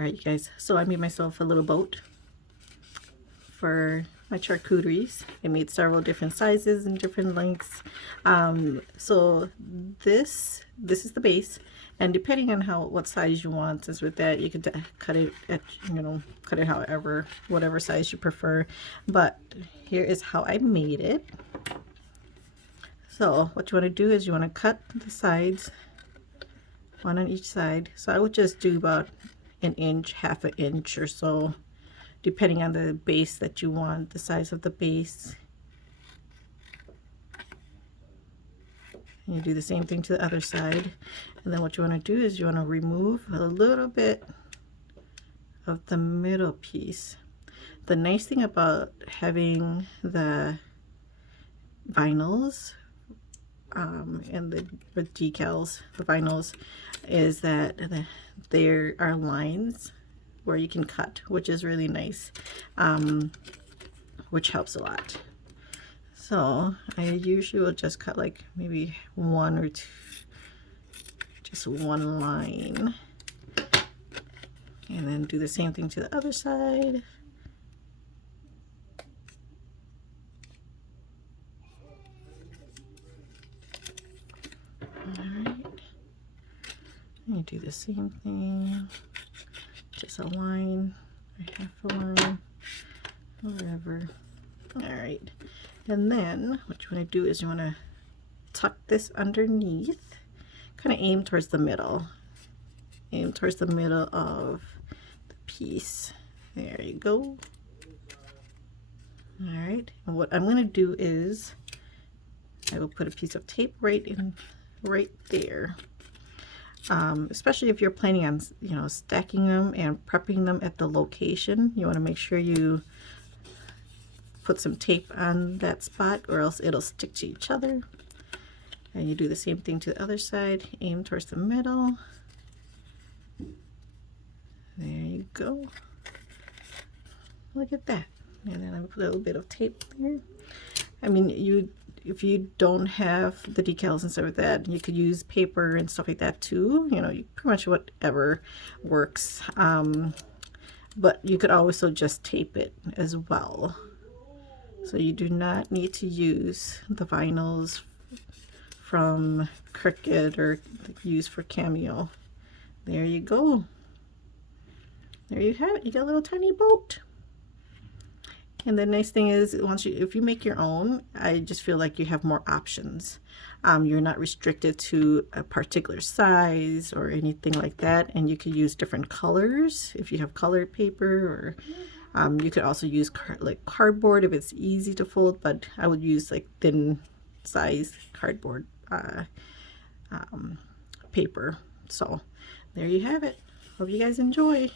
Alright, you guys, so I made myself a little boat for my charcuteries. I made several different sizes and different lengths. So this is the base, and depending on what size you want, as with that, you could cut it at, cut it however, whatever size you prefer. But here is how I made it. So what you want to do is you want to cut the sides, one on each side. So I would just do about an inch, half an inch or so, depending on the base that you want, the size of the base. And you do the same thing to the other side. And then what you want to do is you want to remove a little bit of the middle piece. The nice thing about having the vinyls and the decals, the vinyls, is that there are lines where you can cut, which is really nice, which helps a lot. So I usually will just cut like maybe one or two, just one line, and then do the same thing to the other side. Alright, you do the same thing, just a line, or half a line, whatever. Alright, and then what you want to do is you want to tuck this underneath, kind of aim towards the middle. Aim towards the middle of the piece. There you go. Alright, and what I'm going to do is I will put a piece of tape right there. Especially if you're planning on, stacking them and prepping them at the location, you want to make sure you put some tape on that spot, or else it'll stick to each other. And you do the same thing to the other side. Aim towards the middle. There you go. Look at that. And then I put a little bit of tape there. I mean, if you don't have the decals and stuff like that, you could use paper and stuff like that too. Pretty much whatever works. But you could also just tape it as well. So you do not need to use the vinyls from Cricut or use for Cameo. There you go. There you have it. You got a little tiny boat. And the nice thing is, if you make your own, I just feel like you have more options. You're not restricted to a particular size or anything like that, and you could use different colors if you have colored paper, or you could also use like cardboard if it's easy to fold, but I would use like thin size cardboard paper. So there you have it. Hope you guys enjoy.